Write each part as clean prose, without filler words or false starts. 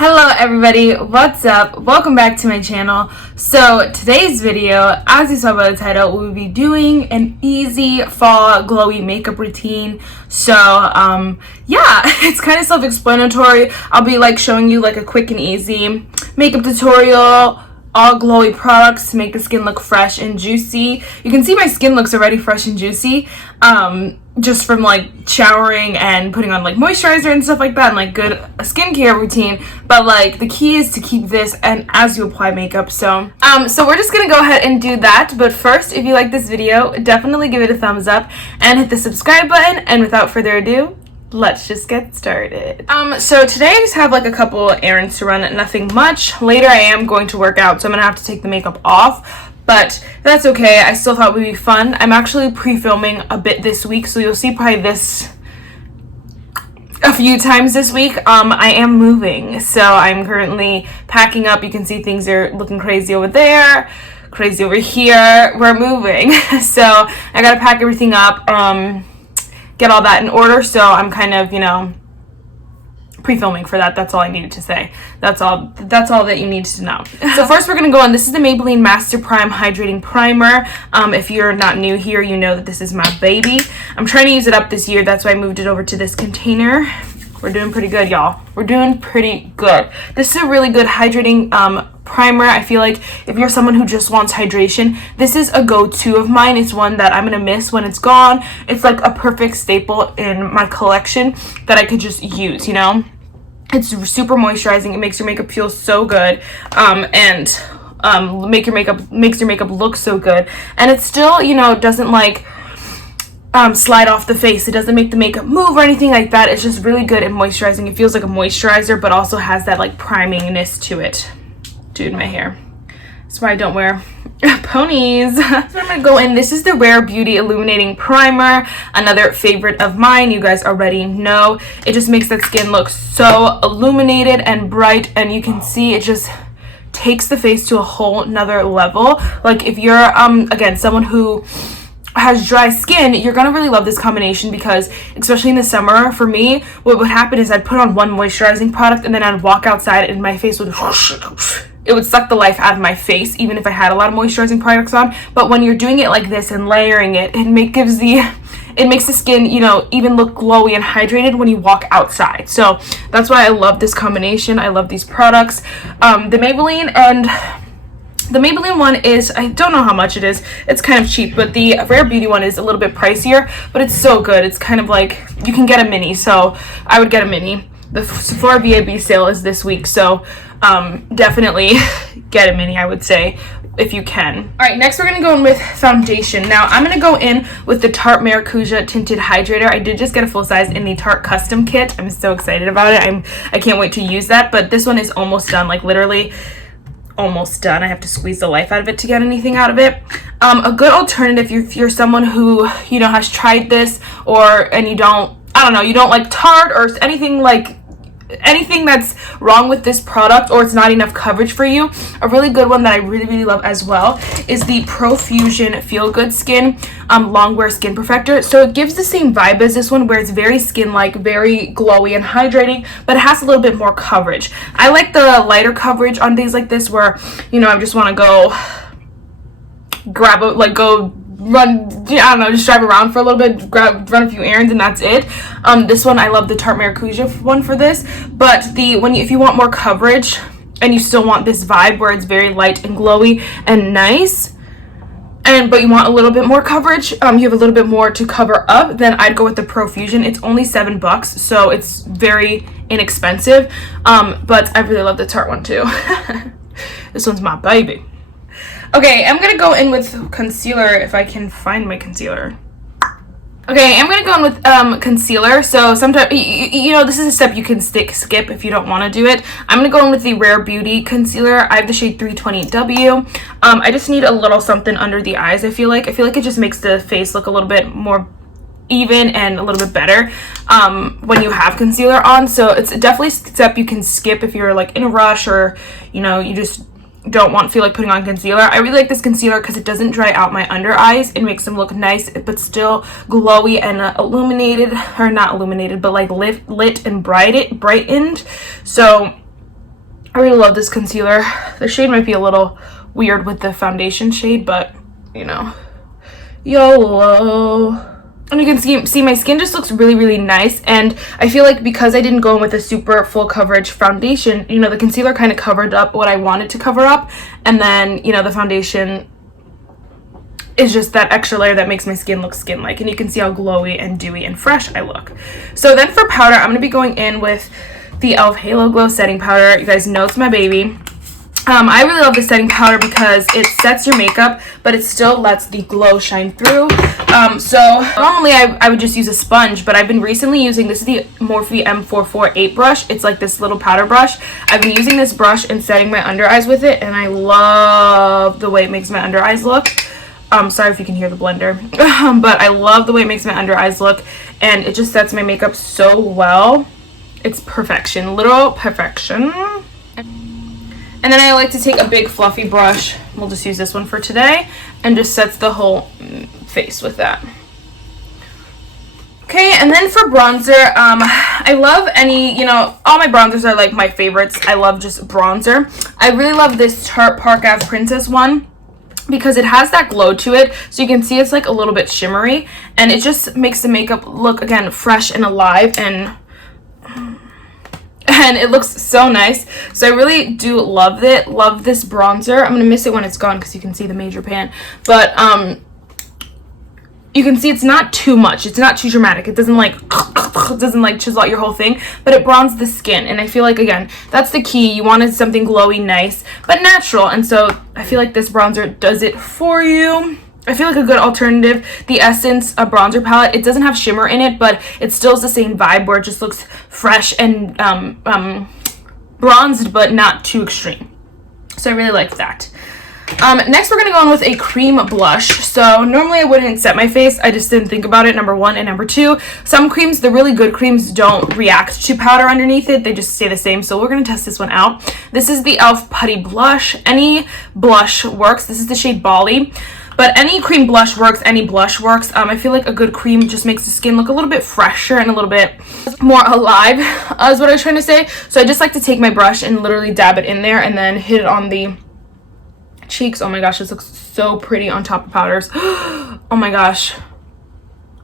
Hello everybody, what's up? Welcome back to my channel. So today's video, as you saw by the title, we'll be doing an easy fall glowy makeup routine. So yeah, it's kind of self-explanatory. I'll be like showing you like a quick and easy makeup tutorial, all glowy products to make the skin look fresh and juicy. You can see my skin looks already fresh and juicy just from like showering and putting on like moisturizer and stuff like that, and like good skincare routine. But like the key is to keep this and as you apply makeup. So we're just gonna go ahead and do that. But first, if you like this video, definitely give it a thumbs up and hit the subscribe button. And without further ado, let's just get started. So today I just have like a couple errands to run, nothing much. Later I am going to work out, so I'm gonna have to take the makeup off, but that's okay. I still thought it would be fun. I'm actually pre-filming a bit this week, so you'll see probably this a few times this week. I am moving, so I'm currently packing up. You can see things are looking crazy over there, crazy over here. We're moving. So I gotta pack everything up, get all that in order. So I'm kind of, you know, pre-filming for that. That's all I needed to say. That's all that you need to know. So first we're gonna go on, this is the Maybelline Master Prime Hydrating Primer. If you're not new here, you know that this is my baby. I'm trying to use it up this year, that's why I moved it over to this container. We're doing pretty good, y'all. We're doing pretty good. This is a really good hydrating primer. I feel like if you're someone who just wants hydration, this is a go-to of mine. It's one that I'm gonna miss when it's gone. It's like a perfect staple in my collection that I could just use, you know? It's super moisturizing. It makes your makeup feel so good, and makes your makeup look so good. And it still, you know, doesn't like slide off the face. It doesn't make the makeup move or anything like that. It's just really good at moisturizing. It feels like a moisturizer, but also has that like primingness to it. Dude, my hair. That's why I don't wear ponies. So I'm gonna go in. This is the Rare Beauty Illuminating Primer, another favorite of mine. You guys already know. It just makes that skin look so illuminated and bright, and you can see it just takes the face to a whole nother level. Like if you're again someone who has dry skin, you're gonna really love this combination, because especially in the summer, for me, what would happen is I'd put on one moisturizing product and then I'd walk outside and my face would it would suck the life out of my face, even if I had a lot of moisturizing products on. But when you're doing it like this and layering it, it makes the skin, you know, even look glowy and hydrated when you walk outside. So that's why I love this combination. I love these products. The Maybelline one is, I don't know how much it is. It's kind of cheap, but the Rare Beauty one is a little bit pricier, but it's so good. It's kind of like, you can get a mini, so I would get a mini. The Sephora VIB sale is this week, so definitely get a mini, I would say, if you can. All right, next we're gonna go in with foundation. Now I'm gonna go in with the Tarte Maracuja Tinted Hydrator. I did just get a full size in the Tarte custom kit. I'm so excited about it. I can't wait to use that, but this one is almost done, like literally almost done. I have to squeeze the life out of it to get anything out of it. A good alternative if you're someone who, you know, has tried this and you don't, I don't know, you don't like Tarte or anything that's wrong with this product, or it's not enough coverage for you, a really good one that I really love as well is the Profusion Feel Good Skin Longwear Skin Perfector. So it gives the same vibe as this one, where it's very skin-like, very glowy and hydrating, but it has a little bit more coverage. I like the lighter coverage on things like this, where, you know, I just want to go run, I don't know, just drive around for a little bit, run a few errands, and that's it. This one, I love the Tarte Maracuja one for this, but if you want more coverage and you still want this vibe where it's very light and glowy and nice, but you want a little bit more coverage, you have a little bit more to cover up, then I'd go with the Profusion. It's only $7, so it's very inexpensive, but I really love the Tarte one too. This one's my baby. Okay, I'm gonna go in with concealer, if I can find my concealer. Okay, I'm gonna go in with concealer. So sometimes, you know, this is a step you can skip if you don't want to do it. I'm gonna go in with the Rare Beauty concealer. I have the shade 320W. I just need a little something under the eyes. I feel like it just makes the face look a little bit more even and a little bit better when you have concealer on. So it's definitely a step you can skip if you're like in a rush, or, you know, you just don't feel like putting on concealer. I really like this concealer because it doesn't dry out my under eyes. It makes them look nice but still glowy and illuminated, or not illuminated, but like lit and brightened. So I really love this concealer. The shade might be a little weird with the foundation shade, but you know, YOLO. And you can see my skin just looks really, really nice. And I feel like because I didn't go in with a super full coverage foundation, you know, the concealer kind of covered up what I wanted to cover up. And then, you know, the foundation is just that extra layer that makes my skin look skin-like. And you can see how glowy and dewy and fresh I look. So then for powder, I'm going to be going in with the e.l.f. Halo Glow Setting Powder. You guys know it's my baby. I really love this setting powder because it sets your makeup, but it still lets the glow shine through. So normally I would just use a sponge, but I've been recently using, this is the Morphe M448 brush. It's like this little powder brush. I've been using this brush and setting my under eyes with it, and I love the way it makes my under eyes look. Sorry if you can hear the blender, but I love the way it makes my under eyes look, and it just sets my makeup so well. It's perfection, literal perfection. And then I like to take a big fluffy brush, we'll just use this one for today, and just sets the whole face with that. Okay, and then for bronzer, I love any, you know, all my bronzers are like my favorites. I love just bronzer. I really love this Tarte Park Ave Princess one because it has that glow to it. So you can see it's like a little bit shimmery, and it just makes the makeup look, again, fresh and alive, and it looks so nice. So I really do love it. Love this bronzer. I'm gonna miss it when it's gone because you can see the major pan, but you can see it's not too much. It's not too dramatic. It doesn't like chisel out your whole thing, but it bronzes the skin. And I feel like, again, that's the key. You wanted something glowy, nice, but natural. And so I feel like this bronzer does it for you. I feel like a good alternative, the Essence bronzer palette. It doesn't have shimmer in it, but it still is the same vibe where it just looks fresh and bronzed, but not too extreme. So I really like that. Next, we're going to go on with a cream blush. So normally I wouldn't set my face. I just didn't think about it, number one. And number two, some creams, the really good creams, don't react to powder underneath it. They just stay the same. So we're going to test this one out. This is the e.l.f. Putty Blush. Any blush works. This is the shade Bali. But any cream blush works, any blush works. I feel like a good cream just makes the skin look a little bit fresher and a little bit more alive, is what I was trying to say. So I just like to take my brush and literally dab it in there and then hit it on the cheeks. Oh my gosh, this looks so pretty on top of powders. Oh my gosh.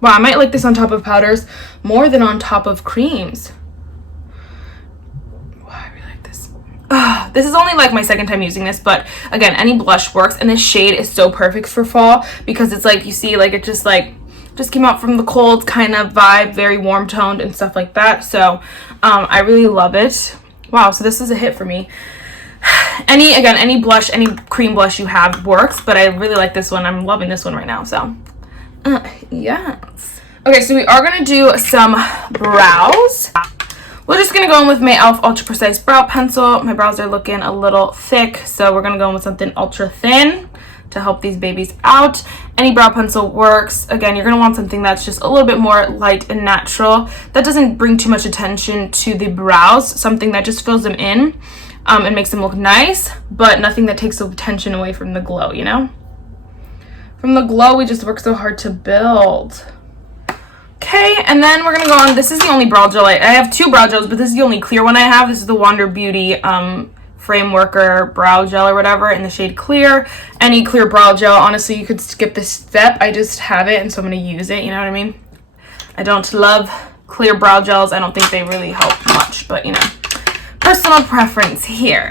Wow, I might like this on top of powders more than on top of creams. This is only like my second time using this, but again, any blush works, and this shade is so perfect for fall because it's like, you see, like it just came out from the cold kind of vibe, very warm toned and stuff like that. So I really love it. Wow, so this is a hit for me. Any blush, any cream blush you have works, but I really like this one. I'm loving this one right now. So yes. Okay, so we are gonna do some brows. We're just going to go in with my e.l.f. Ultra Precise Brow Pencil. My brows are looking a little thick, so we're going to go in with something ultra thin to help these babies out. Any brow pencil works. Again, you're going to want something that's just a little bit more light and natural. That doesn't bring too much attention to the brows. Something that just fills them in and makes them look nice, but nothing that takes the attention away from the glow, you know? From the glow, we just work so hard to build. Okay, and then we're going to go on, this is the only brow gel, I have two brow gels, but this is the only clear one I have. This is the Wander Beauty Frame Worker Brow Gel or whatever in the shade Clear. Any clear brow gel, honestly, you could skip this step. I just have it, and so I'm going to use it, you know what I mean? I don't love clear brow gels. I don't think they really help much, but, you know, personal preference here.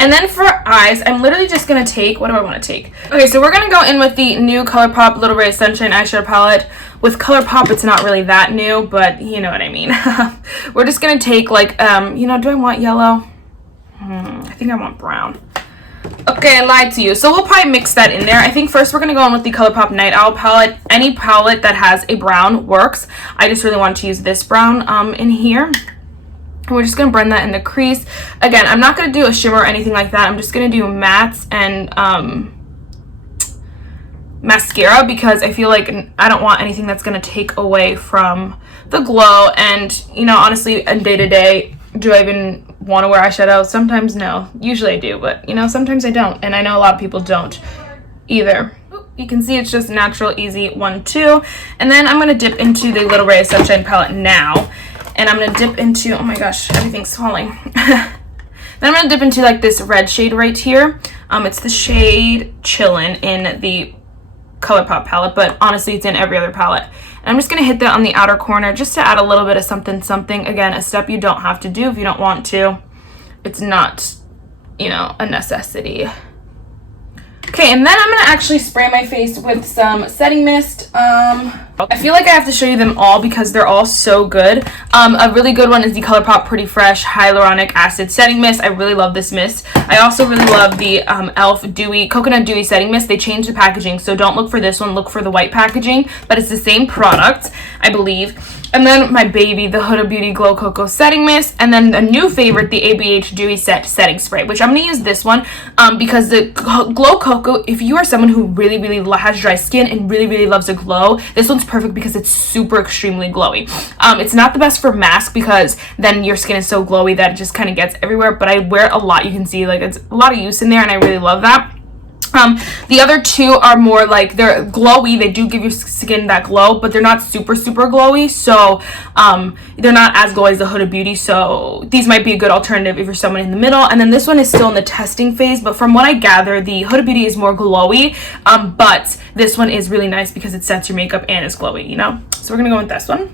And then for eyes, I'm literally just going to take, what do I want to take? Okay, so we're going to go in with the new Colourpop Little Ray of Sunshine eyeshadow palette. With Colourpop, it's not really that new, but you know what I mean. We're just going to take, like, you know, do I want yellow? I think I want brown. Okay, I lied to you. So we'll probably mix that in there. I think first we're going to go in with the Colourpop Night Owl palette. Any palette that has a brown works. I just really want to use this brown in here. And we're just going to blend that in the crease. Again, I'm not going to do a shimmer or anything like that. I'm just going to do mattes and mascara because I feel like I don't want anything that's going to take away from the glow. And, you know, honestly, in day-to-day, do I even want to wear eyeshadow? Sometimes no. Usually I do, but, you know, sometimes I don't. And I know a lot of people don't either. You can see it's just natural, easy, 1, 2. And then I'm going to dip into the Little Ray of Sunshine palette now. And I'm going to dip into, oh my gosh, everything's falling. Then I'm going to dip into like this red shade right here. It's the shade Chillin' in the Colourpop palette, but honestly it's in every other palette. And I'm just going to hit that on the outer corner just to add a little bit of something something. Again, a step you don't have to do if you don't want to. It's not, you know, a necessity. Okay, and then I'm going to actually spray my face with some setting mist. I feel like I have to show you them all because they're all so good. A really good one is the Colourpop Pretty Fresh Hyaluronic Acid Setting Mist. I really love this mist. I also really love the e.l.f. Dewy Coconut Dewy Setting Mist. They changed the packaging, so don't look for this one. Look for the white packaging, but it's the same product, I believe. And then my baby, the Huda Beauty Glow Cocoa Setting Mist. And then the new favorite, the ABH Dewy Set Setting Spray, which I'm going to use this one because the Glow Cocoa, if you are someone who really, really has dry skin and really, really loves a glow, this one's perfect because it's super extremely glowy. It's not the best for mask because then your skin is so glowy that it just kind of gets everywhere, but I wear it a lot. You can see like it's a lot of use in there and I really love that. The other two are more like, they're glowy, they do give your skin that glow, but they're not super glowy, so they're not as glowy as the Huda Beauty, so these might be a good alternative if you're someone in the middle. And then this one is still in the testing phase, but from what I gather, the Huda Beauty is more glowy, but this one is really nice because it sets your makeup and is glowy, you know? So we're gonna go with this one.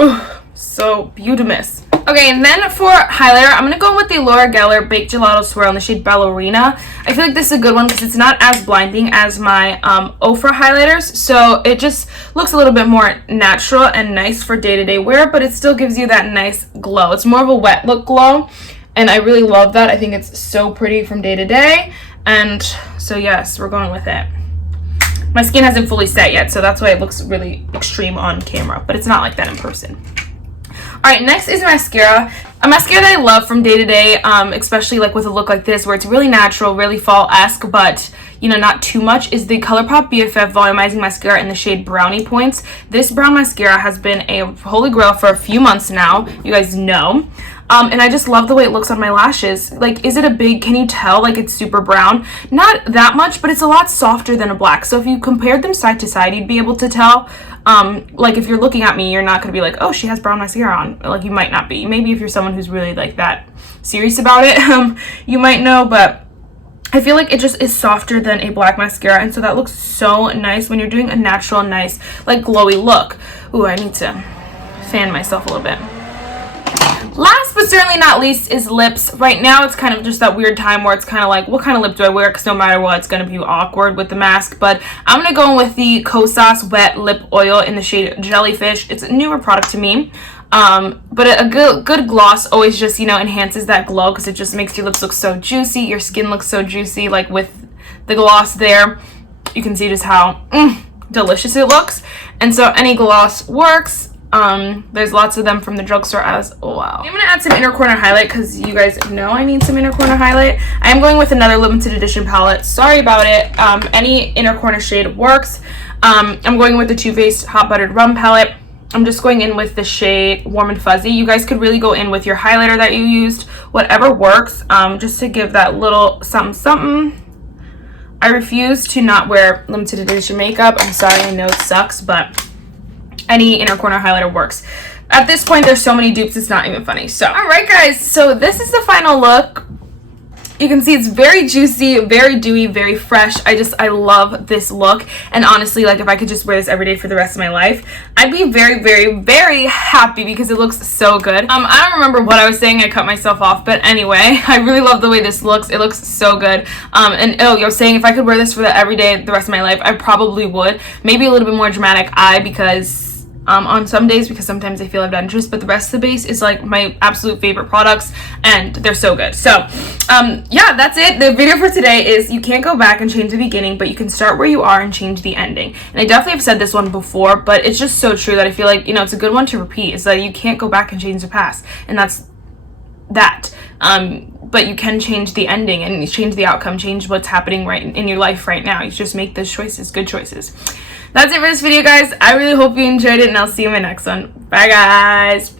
Ooh, so beautimous. Okay, and then for highlighter, I'm going to go with the Laura Geller Baked Gelato Swirl in the shade Ballerina. I feel like this is a good one because it's not as blinding as my Ofra highlighters, so it just looks a little bit more natural and nice for day-to-day wear, but it still gives you that nice glow. It's more of a wet look glow, and I really love that. I think it's so pretty from day-to-day, and so yes, we're going with it. My skin hasn't fully set yet, so that's why it looks really extreme on camera, but it's not like that in person. Alright, next is mascara. A mascara that I love from day to day, especially like with a look like this where it's really natural, really fall-esque, but you know, not too much, is the Colourpop BFF Volumizing Mascara in the shade Brownie Points. This brown mascara has been a holy grail for a few months now, you guys know. And I just love the way it looks on my lashes. Like, is it a big, can you tell, like it's super brown? Not that much, but it's a lot softer than a black. So if you compared them side to side, you'd be able to tell. Like if you're looking at me, you're not going to be like, oh, she has brown mascara on. Like, you might not be. Maybe if you're someone who's really like that serious about it, you might know, but I feel like it just is softer than a black mascara, and so that looks so nice when you're doing a natural, nice, like glowy look. Ooh, I need to fan myself a little bit. Last but certainly not least is lips. Right now it's kind of just that weird time where it's kind of like, what kind of lip do I wear? Because no matter what, it's going to be awkward with the mask. But I'm going to go with the Kosas Wet Lip Oil in the shade Jellyfish. It's a newer product to me. But a good gloss always just, you know, enhances that glow because it just makes your lips look so juicy. Your skin looks so juicy. Like with the gloss there, you can see just how delicious it looks. And so any gloss works. There's lots of them from the drugstore as well. I'm gonna add some inner corner highlight because you guys know I need some inner corner highlight. I am going with another limited edition palette. Sorry about it. Any inner corner shade works. I'm going with the Too Faced Hot Buttered Rum palette. I'm just going in with the shade Warm and Fuzzy. You guys could really go in with your highlighter that you used, whatever works, just to give that little something. I refuse to not wear limited edition makeup. I'm sorry, I know it sucks, but any inner corner highlighter works. At this point, there's so many dupes, it's not even funny. So, alright guys, so this is the final look. You can see it's very juicy, very dewy, very fresh. I love this look. And honestly, like if I could just wear this every day for the rest of my life, I'd be very, very, very happy because it looks so good. I don't remember what I was saying. I cut myself off. But anyway, I really love the way this looks. It looks so good. And oh, you're saying if I could wear this for the every day, the rest of my life, I probably would. Maybe a little bit more dramatic eye because on some days, because sometimes I feel I've done interest, but the rest of the base is like my absolute favorite products and they're so good. So yeah, that's it. The video for today is you can't go back and change the beginning, but you can start where you are and change the ending. And I definitely have said this one before, but it's just so true that I feel like, you know, it's a good one to repeat. It's that you can't go back and change the past, and that's that. But you can change the ending and change the outcome, change what's happening right in your life right now. You just make those choices, good choices. That's it for this video, guys. I really hope you enjoyed it, and I'll see you in my next one. Bye, guys.